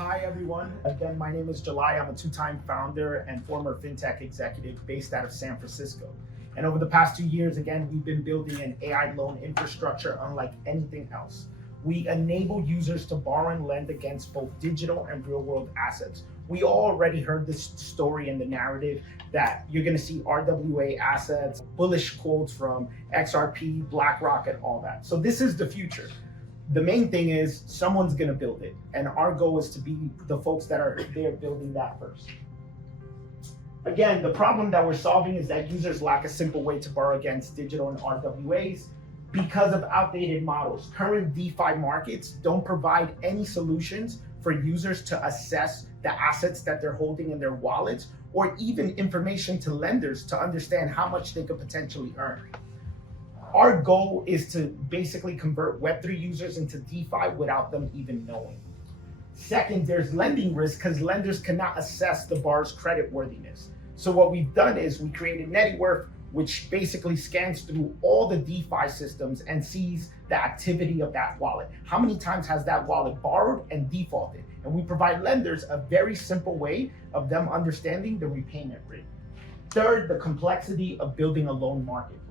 Hi everyone, again my name is July. I'm a two-time founder and former FinTech executive based out of San Francisco. And over the past 2 years, again, we've been building an AI loan infrastructure unlike anything else. We enable users to borrow and lend against both digital and real world assets. We already heard this story in the narrative that you're gonna see RWA assets, bullish quotes from XRP, BlackRock, and all that. So this is the future. The main thing is someone's gonna build it. And our goal is to be the folks that are there building that first. Again, the problem that we're solving is that users lack a simple way to borrow against digital and RWAs because of outdated models. Current DeFi markets don't provide any solutions for users to assess the assets that they're holding in their wallets, or even information to lenders to understand how much they could potentially earn. Our goal is to basically convert Web3 users into DeFi without them even knowing. Second, there's lending risk because lenders cannot assess the borrower's credit worthiness. So what we've done is we created NettyWorth, which basically scans through all the DeFi systems and sees the activity of that wallet. How many times has that wallet borrowed and defaulted? And we provide lenders a very simple way of them understanding the repayment rate. Third, the complexity of building a loan marketplace.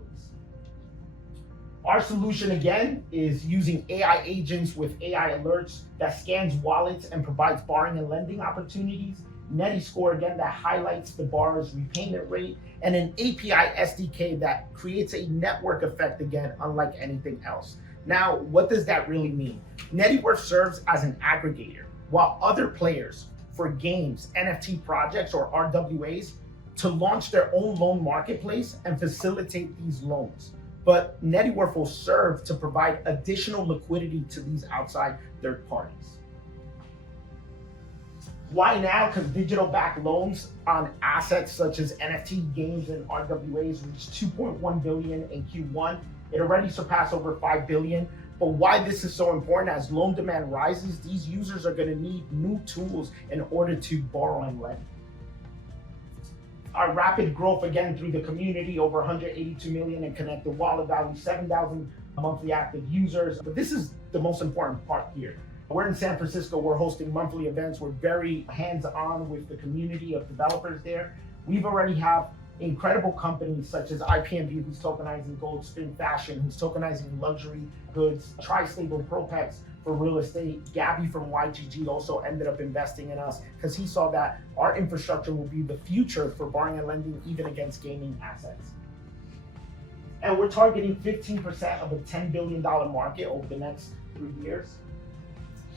Our solution, again, is using AI agents with AI alerts that scans wallets and provides borrowing and lending opportunities. Netty Score, again, that highlights the borrower's repayment rate, and an API SDK that creates a network effect, again, unlike anything else. Now, what does that really mean? NettyWorth serves as an aggregator, while other players for games, NFT projects, or RWAs to launch their own loan marketplace and facilitate these loans. But NettyWorth will serve to provide additional liquidity to these outside third parties. Why now? Because digital-backed loans on assets such as NFT, games, and RWAs reached 2.1 billion in Q1. It already surpassed over 5 billion. But why this is so important: as loan demand rises, these users are going to need new tools in order to borrow and lend. Our rapid growth, again, through the community, over 182 million in connected wallet value, 7,000 monthly active users. But this is the most important part here. We're in San Francisco, we're hosting monthly events. We're very hands-on with the community of developers there. We've already have incredible companies such as IPMB, who's tokenizing gold, Spin Fashion, who's tokenizing luxury goods, Tri-Stable ProPex for real estate. Gabby from YGG also ended up investing in us because he saw that our infrastructure will be the future for borrowing and lending even against gaming assets. And we're targeting 15% of a $10 billion market over the next 3 years.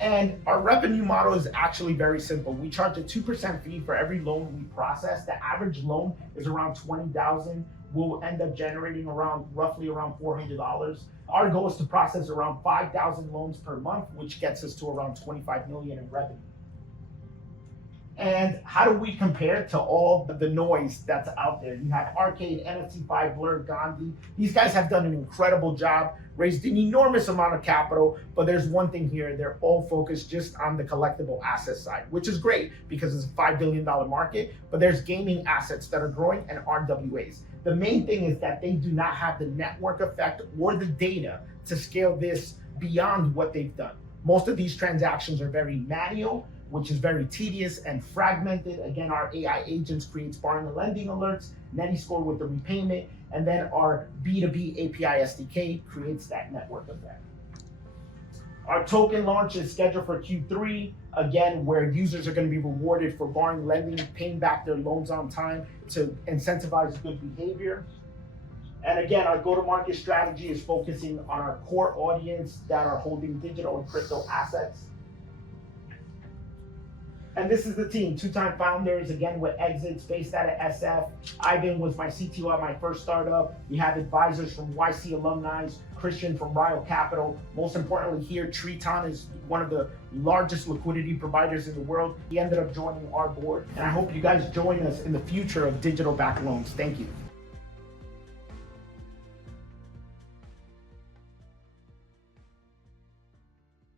And our revenue model is actually very simple. We charge a 2% fee for every loan we process. The average loan is around $20,000. We'll end up generating roughly around $400. Our goal is to process around 5,000 loans per month, which gets us to around 25 million in revenue. And how do we compare to all the noise that's out there? You have Arcade, NFT5, Blur, Gandhi. These guys have done an incredible job, raised an enormous amount of capital, but there's one thing here: they're all focused just on the collectible asset side, which is great because it's a $5 billion market, but there's gaming assets that are growing and RWAs. The main thing is that they do not have the network effect or the data to scale this beyond what they've done. Most of these transactions are very manual, which is very tedious and fragmented. Again, our AI agents creates borrowing and lending alerts, Netty Score with the repayment, and then our B2B API SDK creates that network effect. Our token launch is scheduled for Q3, again, where users are going to be rewarded for borrowing, lending, paying back their loans on time to incentivize good behavior. And again, our go-to-market strategy is focusing on our core audience that are holding digital and crypto assets. And this is the team, two-time founders, again, with exits based out of SF. Ivan was my CTO at my first startup. We have advisors from YC alumni, Christian from Ryle Capital. Most importantly here, Triton is one of the largest liquidity providers in the world. He ended up joining our board. And I hope you guys join us in the future of digital-backed loans. Thank you.